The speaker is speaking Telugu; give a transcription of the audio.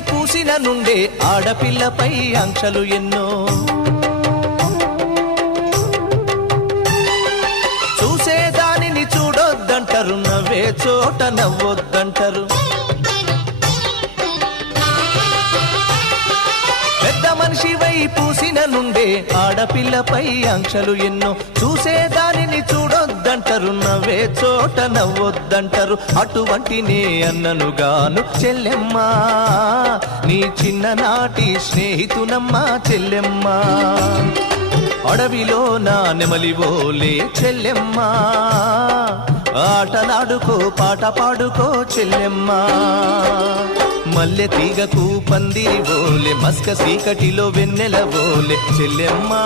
పూసిన నుండే ఆడపిల్లపై ఆంక్షలు ఎన్నో. చూసేదానిని చూడొద్దంటారు, నవ్వే చోట నవ్వొద్దంటారు. పెద్ద మనిషివై పూసిన నుండే ఆడపిల్లపై ఆంక్షలు ఎన్నో. చూసేదానిని చూడొద్దంటారు, నవ్వే చోట నవ్వొద్దంటారు. అటువంటి నే అన్ననుగాను చెల్లెమ్మా, నీ చిన్ననాటి స్నేహితునమ్మా చెల్లెమ్మా. అడవిలో నా నెమలివోలే చెల్లెమ్మా, ఆటలాడుకో పాట పాడుకో చెల్లెమ్మా. మల్లె తీగకు పందిరి బోలే, మస్క సీకటిలో వెన్నెల బోలే చెల్లెమ్మా.